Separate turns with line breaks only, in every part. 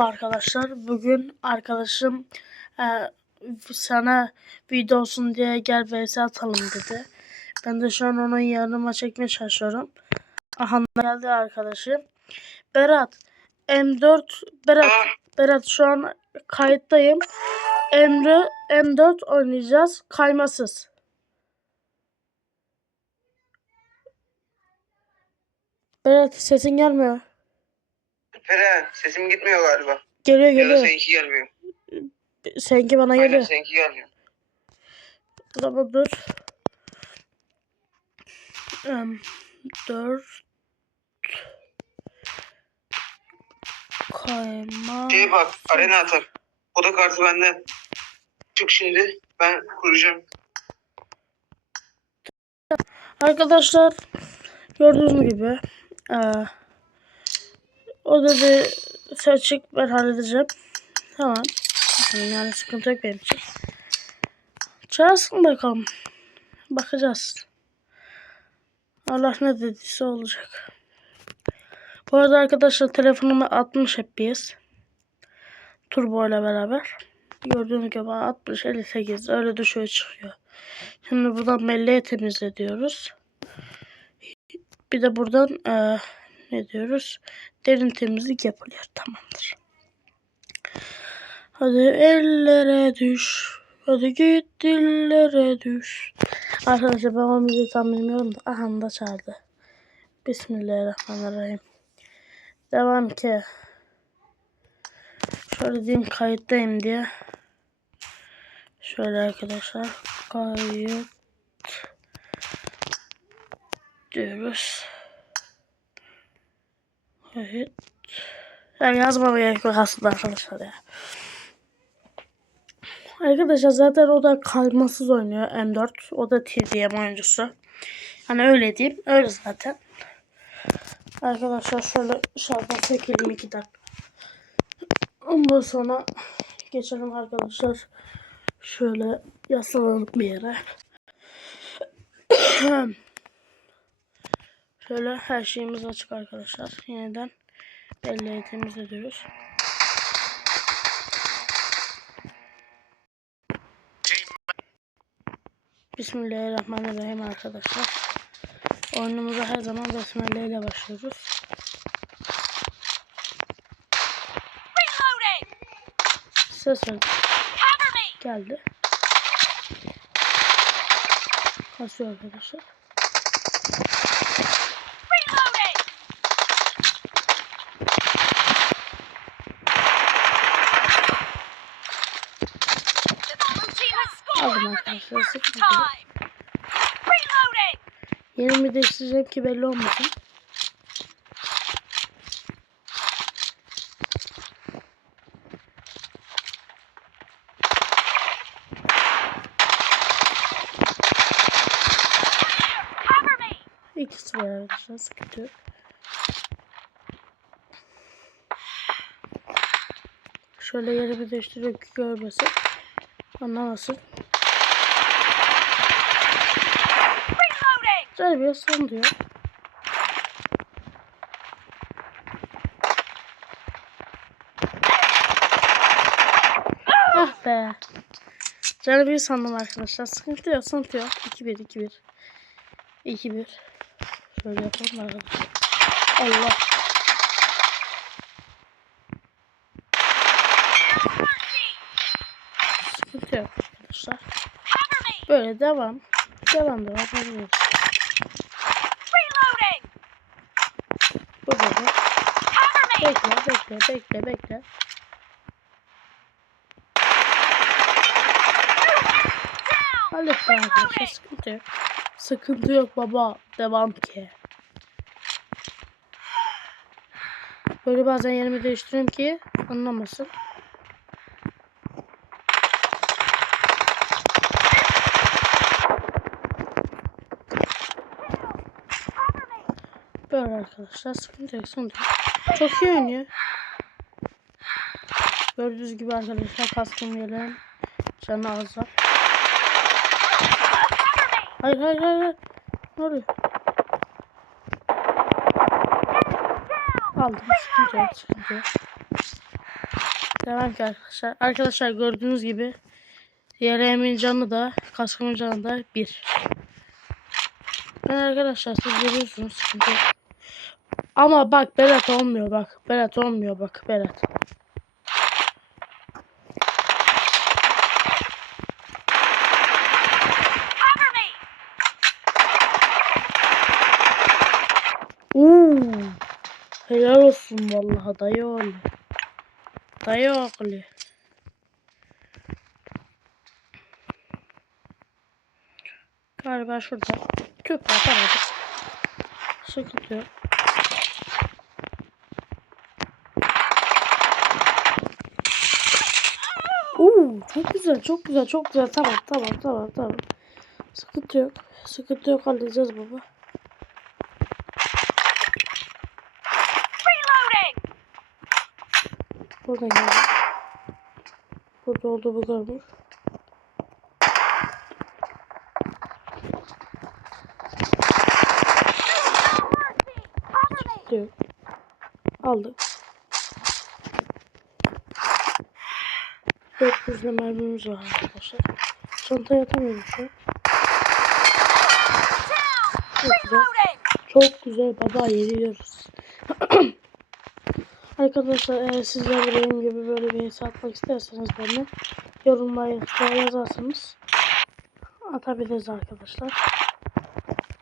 Merhaba arkadaşlar. Bugün arkadaşım e, sana video olsun diye gel vs atalım dedi. Ben de şu an onun yanıma çekmeye çalışıyorum. Aha geldi arkadaşım. Berat M4 Berat Berat şu an kayıttayım. Emre M4 oynayacağız kaymasız. Berat sesin gelmiyor.
Peren sesim gitmiyor galiba.
Geliyor
Ya da
geliyor.
seninki gelmiyor.
Seninki bana
Aynen
geliyor.
seninki gelmiyor.
Ama dur. Em, dört kayma
Şeye bak arena atar. Oda kartı benden. Çık şimdi ben kuracağım.
arkadaşlar gördüğünüz gibi eee o da bir seçik ben halledeceğim. Tamam. Yani sıkıntı yok benim için. Çağırsın bakalım. Bakacağız. Allah ne dediyse olacak. Bu arada arkadaşlar telefonuma 60 FPS turbo ile beraber. Gördüğünüz gibi 60 58 öyle düşüyor çıkıyor. Şimdi buradan belleği temizle diyoruz bir de buradan eee, ne diyoruz derin temizlik yapılıyor. Tamamdır. Hadi ellere düş. Hadi git dillere düş. Arkadaşlar ben o müziği tam bilmiyorum da aha da çaldı. Bismillahirrahmanirrahim. Devam ki. Şöyle diyeyim kayıttayım diye. Şöyle arkadaşlar kayıt diyoruz kayıt ya yazmama gerek yok aslında arkadaşlar ya Arkadaşlar zaten o da kaymasız oynuyor M4. O da TDM oyuncusu. Hani öyle diyeyim. Öyle zaten. Arkadaşlar şöyle şarkı çekelim 2 dakika. Ondan sonra geçelim arkadaşlar. Şöyle yaslanalım bir yere. şöyle her şeyimiz açık arkadaşlar. Yeniden belleği temizliyoruz. Bismillahirrahmanirrahim arkadaşlar. Oyunumuza her zaman besmele ile başlıyoruz. Ses! Geldi. Kasıyor arkadaşlar. Aldım arkadaşlar.
Reloading!
Yerimi değiştireceğim ki belli olmasın. İkisi var arkadaşlar. Sıkıntı yok. Şöyle yerimi değiştiriyorum ki görmesin. Anlamasın.
Reloading!
Güzel bir son diyor. Ah be. Canı bir sandım arkadaşlar. Sıkıntı yok, sıkıntı yok. 2-1, 2-1. 2-1. Şöyle yapalım arkadaşlar. Allah. Sıkıntı yok arkadaşlar. Böyle devam. Devam devam. Devam.
Reloading!
Burada da.
Cover me!
Bekle, bekle, bekle, bekle. Hallettim arkadaşlar. Sıkıntı yok. Sıkıntı yok baba. Devam ki. Böyle bazen yerimi değiştiriyorum ki anlamasın. Böyle arkadaşlar sıkıntı yok sıkıntı yok. Çok iyi oynuyor. Gördüğünüz gibi arkadaşlar kaskım gelen canı az var. Hayır hayır hayır. Ne oluyor? Aldım sıkıntı yok. Devam ki arkadaşlar. Arkadaşlar gördüğünüz gibi yeleğimin canı da kaskımın canı da bir. Ben arkadaşlar siz görüyorsunuz sıkıntı yok. Ama bak Berat olmuyor bak. Berat olmuyor bak Berat. Uuu. Helal olsun vallahi dayı oğlu. Dayı oğlu. Galiba şurada. Tüp atamadık. Sıkıntı yok. Çok güzel çok güzel çok güzel tamam tamam tamam tamam. Sıkıntı yok. Sıkıntı yok halledeceğiz baba.
Reloading!
Buradan geldi. Burada olduğumu görmüş. Diyor. Aldık. 400 de mermimiz var arkadaşlar. Çantaya atamıyorum şu an. Çok güzel. Çok güzel baba yeriyoruz. Arkadaşlar eğer sizler benim gibi böyle bir hesap atmak isterseniz bana yorumlara yazarsanız atabiliriz arkadaşlar.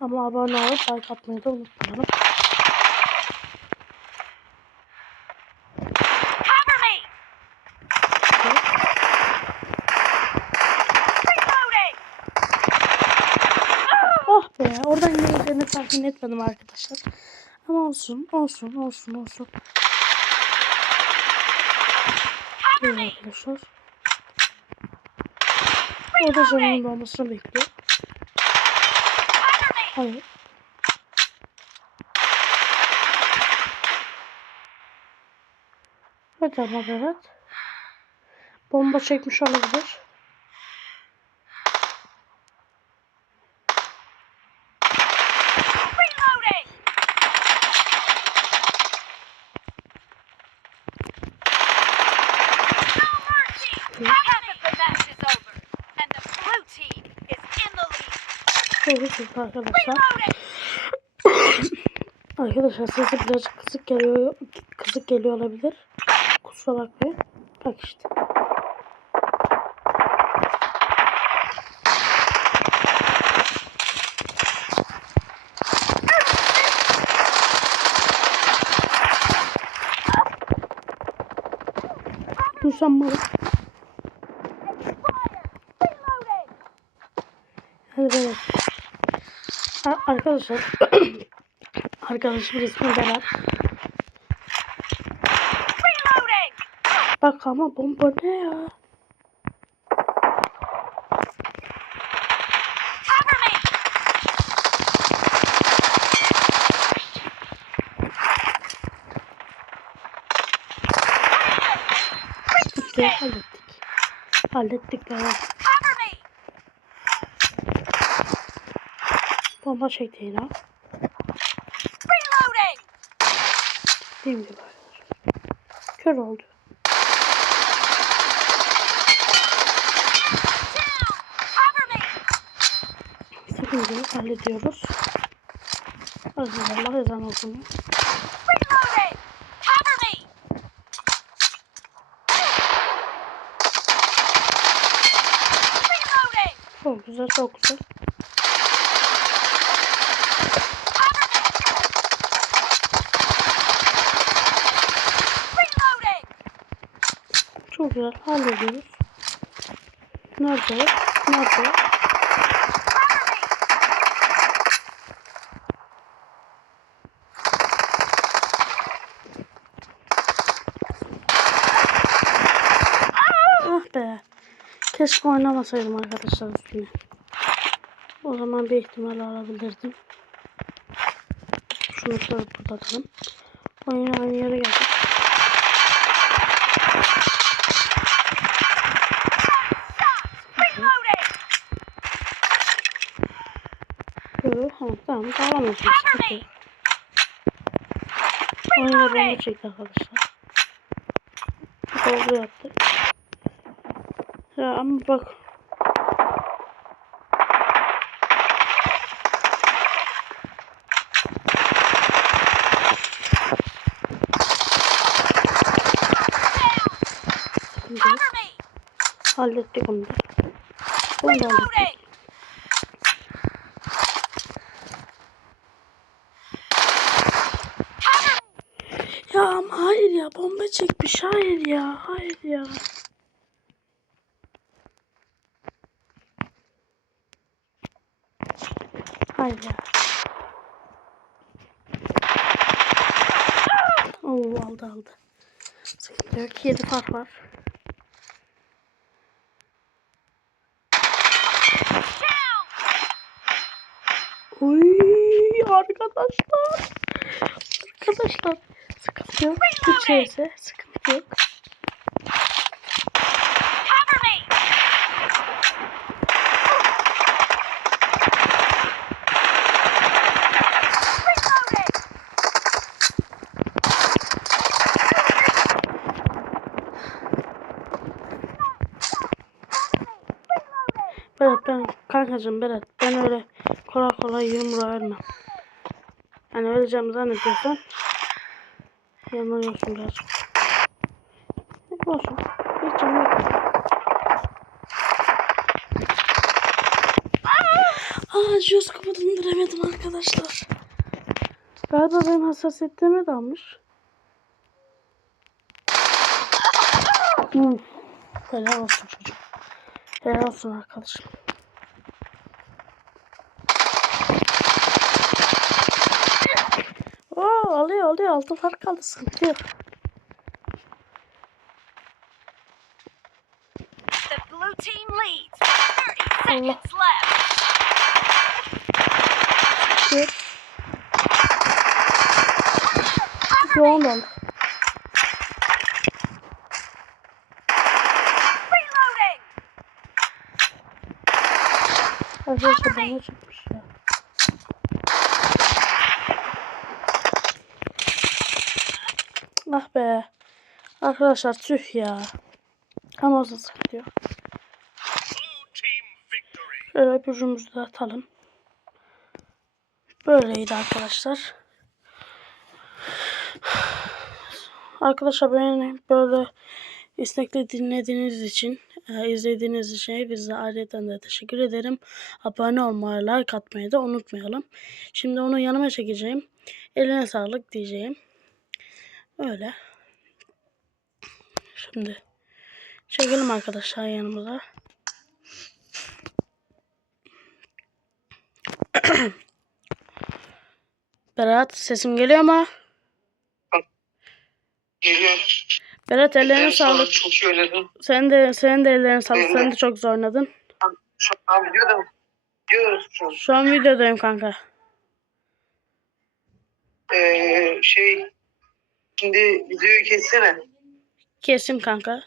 Ama abone olup like atmayı da unutmayalım.
Cover me! Reloading!
Oh be oradan geleceğini tahmin etmedim arkadaşlar. Ama olsun olsun olsun olsun. Evet arkadaşlar. O da canının dolmasını bekliyor. Hayır. Hadi ama Berat. Bomba çekmiş olabilir. Çünkü arkadaşlar. Arkadaşlar sesi birazcık kısık geliyor. Kısık geliyor olabilir. Kusura bakmayın. Bak işte. Mükemmel.
Reloading!
Hadi böyle. A- arkadaşlar. Arkadaşım ismi Berat.
Reloading!
Bak ama bomba ne ya? Hallettik. Hallettik Berat. Bomba çekti yine.
Reloading!
Dediğim gibi arkadaşlar. Kör oldu. Sıkıntıyı hallediyoruz. Aziz Allah ezan olsun. Çok güzel çok güzel.
Reloading!
Güzel hallediyoruz. Nerede? Nerede? Ah be. Keşke oynamasaydım arkadaşlar üstüne. O zaman bir ihtimal alabilirdim. Şunu şöyle kapatalım. Oyun aynı yere.
Reloading!
Böyle ha, tamam bağlamıyorsun. Sıkıntı. Oyuna bomba çekti arkadaşlar. Doğru yaptı. Ya ama bak. Hallettik onu da. Bunu da hallettik.
Reloading! Cover
Ya ama hayır ya çekmiş hayır ya hayır ya. Hayır ya. Oo aldı aldı. Sıkıntı yok. Yedi fark var. Uy arkadaşlar. Arkadaşlar. Sıkıntı yok. Sıkıntı yok. Berat ben kankacım Berat ben öyle kolay kolay yumruğa vermem. Hani öleceğimi zannediyorsan yanılıyorsun birazcık. Olsun. Hiç canım yok. Aa jiroskopu döndüremedim arkadaşlar. Galiba benim hassasiyetlerime dalmış. Hmm. Helal olsun çocuk. Helal olsun arkadaşım. Oo alıyor alıyor altı fark kaldı sıkıntı yok.
30 seconds left.
Bir. Yoğun oldu.
Reloading!
Arkadaşlar bana çıkmış ya. Ah be. Arkadaşlar tüh ya. Ama olsa sıkıntı yok. Şöyle öpücüğümüzü de atalım. Böyleydi arkadaşlar. Arkadaşlar beni böyle istekli dinlediğiniz için, e, izlediğiniz için hepinize ayrıca de teşekkür ederim. Abone olmayı, like atmayı da unutmayalım. Şimdi onu yanıma çekeceğim. Eline sağlık diyeceğim. Öyle. Şimdi çekelim arkadaşlar yanımıza. Berat sesim geliyor mu?
Geliyor.
Berat ellerine
Ellerine
sağlık.
Çok iyi oynadın.
Sen de senin de ellerine sağlık. Sen de çok zor oynadın.
Şu an videoda mı? Diyoruz şu an.
Şu an videodayım kanka.
Ee, şey şimdi videoyu kessene.
Kesim kanka.